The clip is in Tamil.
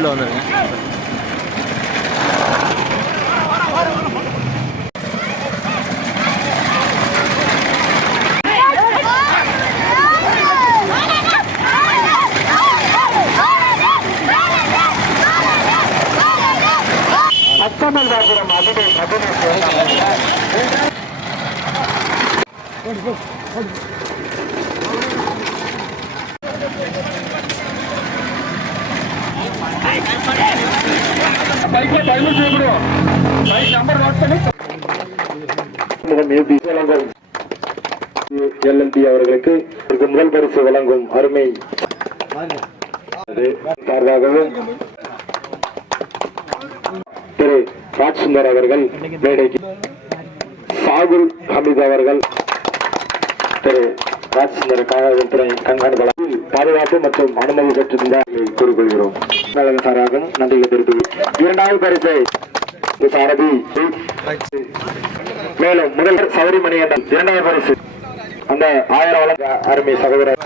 உள்ள வந்துருங்க. LNT அவர்களுக்கு முதல் பரிசு வழங்கும் அருமை சார்பாகவும் திரு ராஜ்சுந்தர் அவர்கள் மேடைக்கு, சாகுல் ஹமீத் அவர்கள் திரு ராஜ்சுந்தர் காவல்துறை கண்காணிப்பாளர் பாதுகாப்பு மற்றும் அனுமதி பெற்றிருந்தார் கூறிக்கொள்கிறோம். சாராகவும் நன்றிகளை தெரிவித்து இரண்டாவது பரிசை சாரதி, மேலும் முதல்வர் சௌரிமணி என்ற இரண்டாவது பரிசு அந்த 1000 வழங்க அருமை சகோதரர்